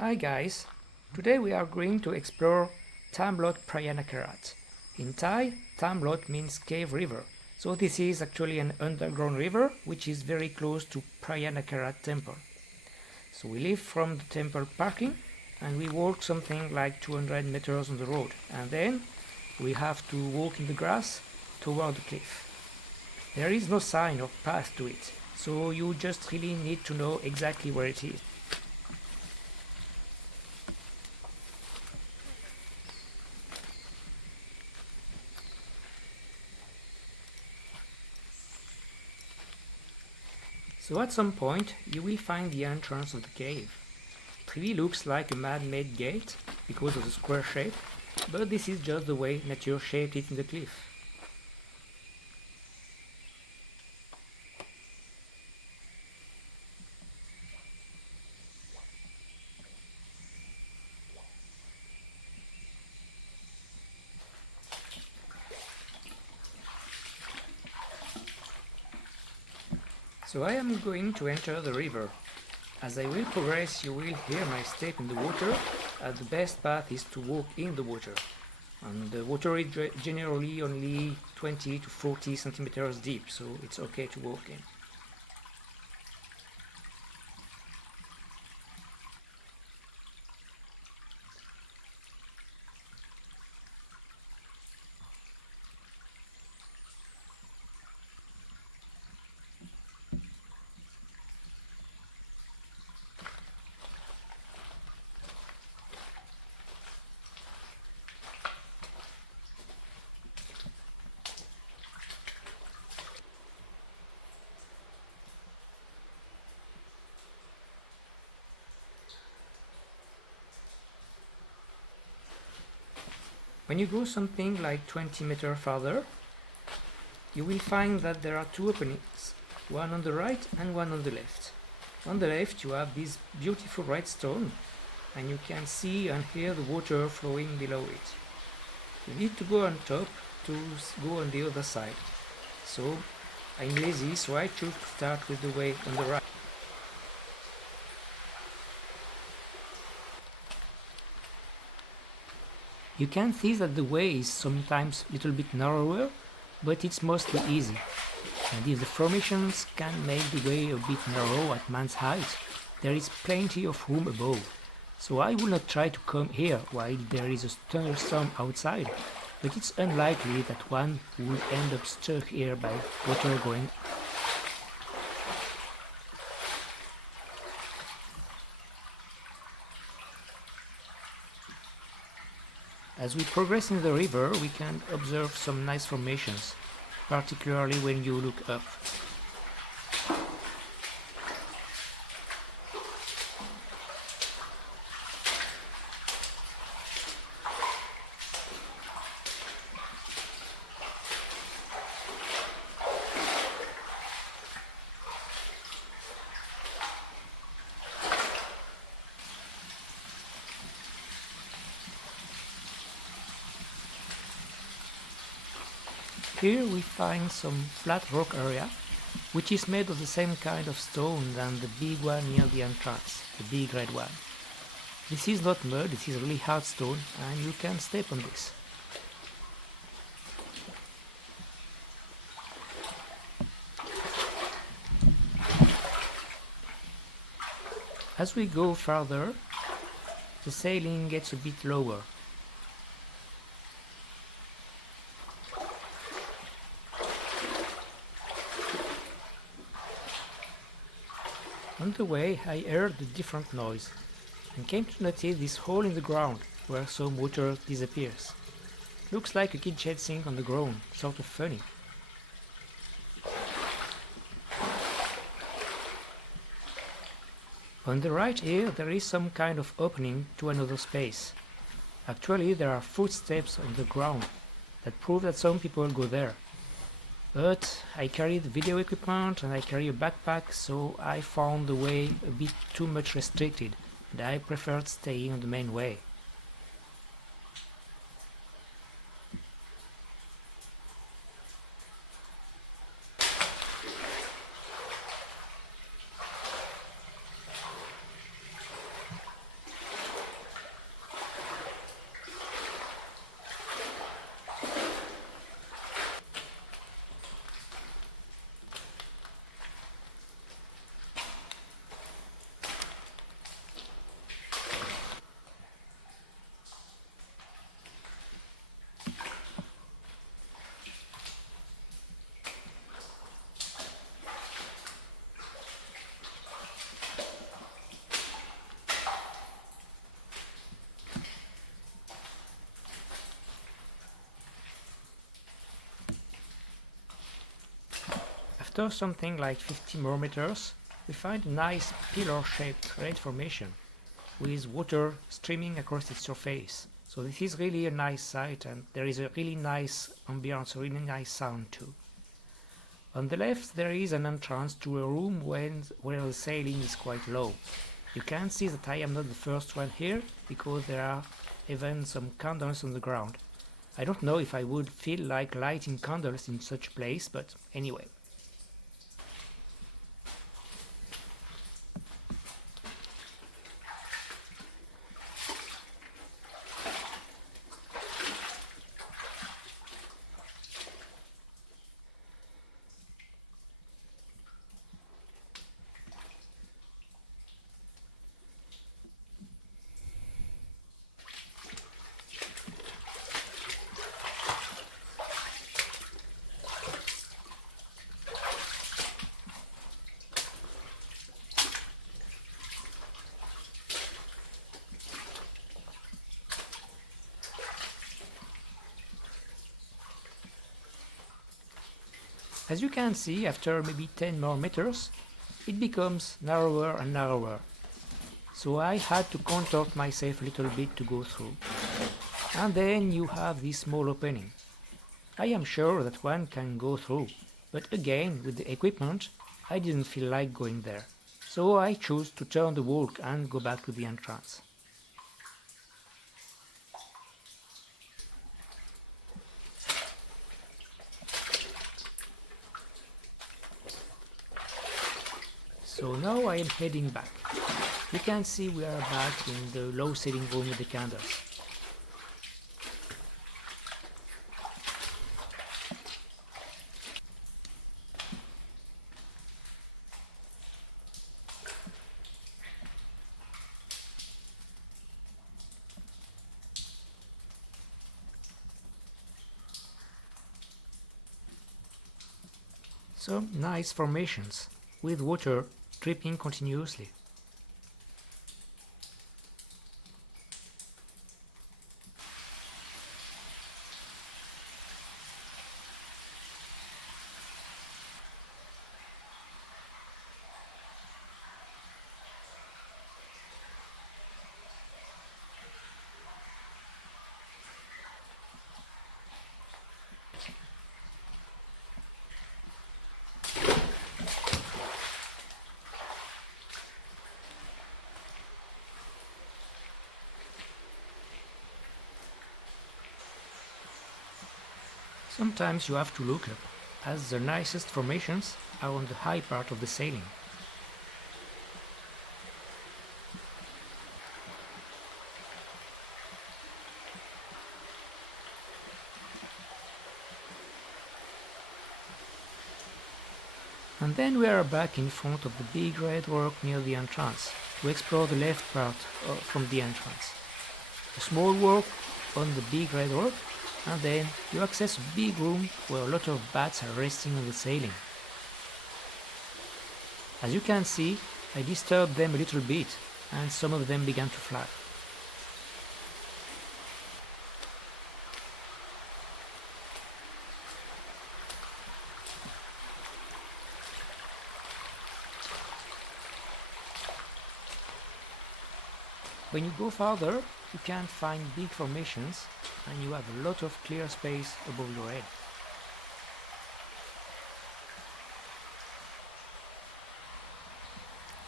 Hi guys, today we are going to explore Tham Lot Phraya Nakarat. In Thai, Tham Lot means cave river, so this is actually an underground river which is very close to Phraya Nakarat temple. So we leave from the temple parking and we walk something like 200 meters on the road, and then we have to walk in the grass toward the cliff. There is no sign or path to it, so you just really need to know exactly where it is. So at some point you will find the entrance of the cave. It really looks like a man-made gate because of the square shape, but this is just the way nature shaped it in the cliff. So I am going to enter the river. As I will progress, you will hear my step in the water, as the best path is to walk in the water. And the water is generally only 20 to 40 centimeters deep, so it's okay to walk in. When you go something like 20 meters farther, you will find that there are two openings, one on the right and one on the left. On the left you have this beautiful red stone, and you can see and hear the water flowing below it. You need to go on top to go on the other side. So I'm lazy, so I choose to start with the way on the right. You can see that the way is sometimes a little bit narrower, but it's mostly easy. And if the formations can make the way a bit narrow at man's height, there is plenty of room above. So I will not try to come here while there is a thunderstorm outside, but it's unlikely that one will end up stuck here by water going. As we progress in the river, we can observe some nice formations, particularly when you look up. Here we find some flat rock area, which is made of the same kind of stone than the big one near the entrance, the big red one. This is not mud, this is really hard stone, and you can step on this. As we go further, the sailing gets a bit lower. On the way, I heard a different noise and came to notice this hole in the ground where some water disappears. Looks like a kid chasing on the ground, sort of funny. On the right here, there is some kind of opening to another space. Actually, there are footsteps on the ground that prove that some people go there. But I carried video equipment and I carry a backpack, so I found the way a bit too much restricted, and I preferred staying on the main way. After something like 50 more meters, we find a nice pillar-shaped red formation with water streaming across its surface. So this is really a nice sight, and there is a really nice ambiance, a really nice sound too. On the left there is an entrance to a room where the ceiling is quite low. You can see that I am not the first one here, because there are even some candles on the ground. I don't know if I would feel like lighting candles in such a place, but anyway. As you can see, after maybe 10 more meters, it becomes narrower and narrower. So I had to contort myself a little bit to go through. And then you have this small opening. I am sure that one can go through, but again, with the equipment, I didn't feel like going there. So I chose to turn the walk and go back to the entrance. So now I am heading back. You can see we are back in the low ceiling room with the candles. Some nice formations with water dripping continuously. Sometimes you have to look up, as the nicest formations are on the high part of the ceiling. And then we are back in front of the big red rock near the entrance to explore the left part from the entrance. A small walk on the big red rock, and then you access a big room where a lot of bats are resting on the ceiling. As you can see, I disturbed them a little bit, and some of them began to fly. When you go farther, you can find big formations and you have a lot of clear space above your head.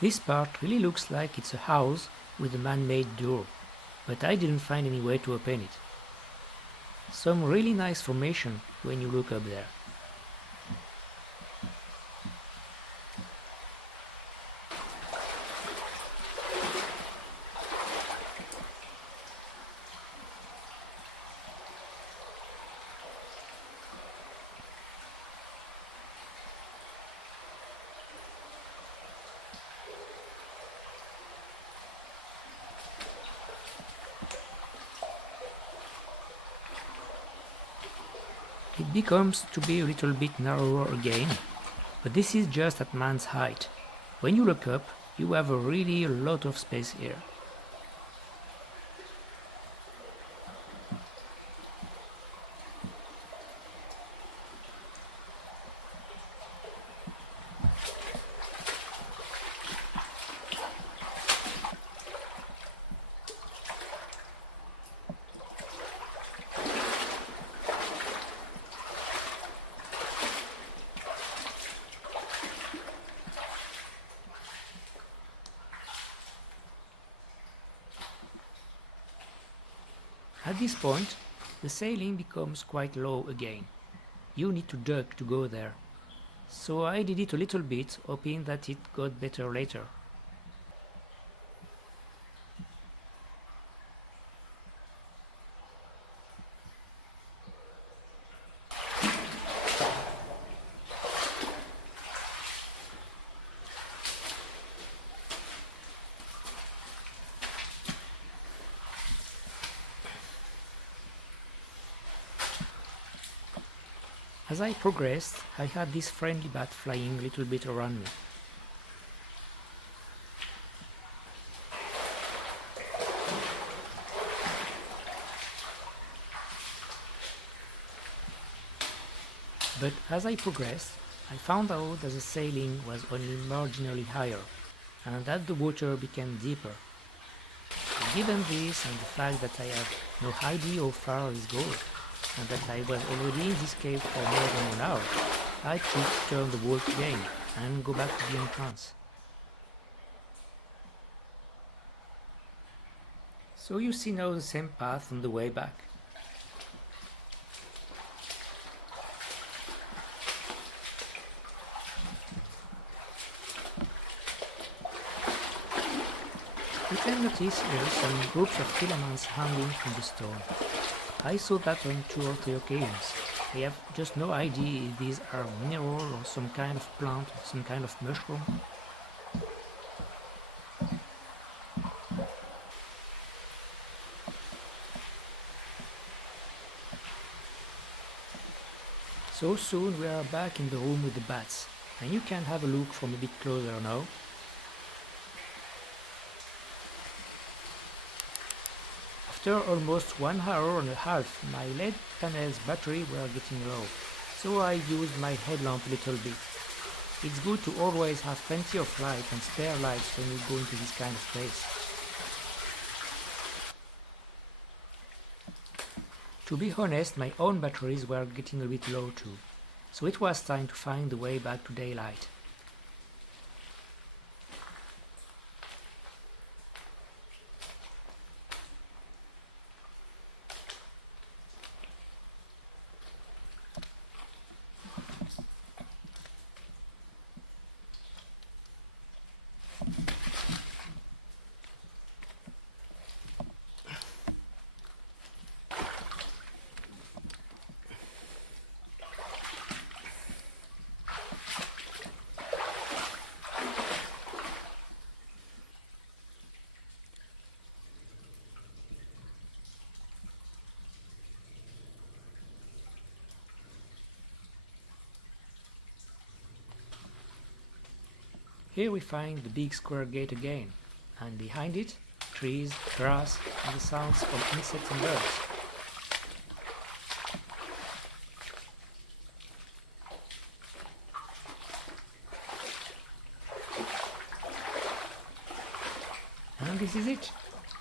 This part really looks like it's a house with a man-made door, but I didn't find any way to open it. Some really nice formation when you look up there. It becomes to be a little bit narrower again, but this is just at man's height. When you look up, you have a lot of space here. At this point, the sailing becomes quite low again. You need to duck to go there. So I did it a little bit, hoping that it got better later. As I progressed, I had this friendly bat flying a little bit around me. But as I progressed, I found out that the sailing was only marginally higher, and that the water became deeper. Given this and the fact that I have no idea how far this goes, and that I was already in this cave for more than 1 hour, I chose to turn the boat again and go back to the entrance. So you see now the same path on the way back. You can notice here some groups of filaments hanging from the stone. I saw that on 2 or 3 occasions. I have just no idea if these are mineral or some kind of plant or some kind of mushroom. So soon we are back in the room with the bats, and you can have a look from a bit closer now. After almost 1 hour and a half, my LED panel's battery were getting low, so I used my headlamp a little bit. It's good to always have plenty of light and spare lights when you go into this kind of place. To be honest, my own batteries were getting a bit low too, so it was time to find the way back to daylight. Here we find the big square gate again, and behind it, trees, grass, and the sounds of insects and birds. And this is it.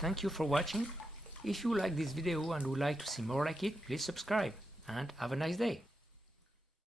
Thank you for watching. If you like this video and would like to see more like it, please subscribe, and have a nice day.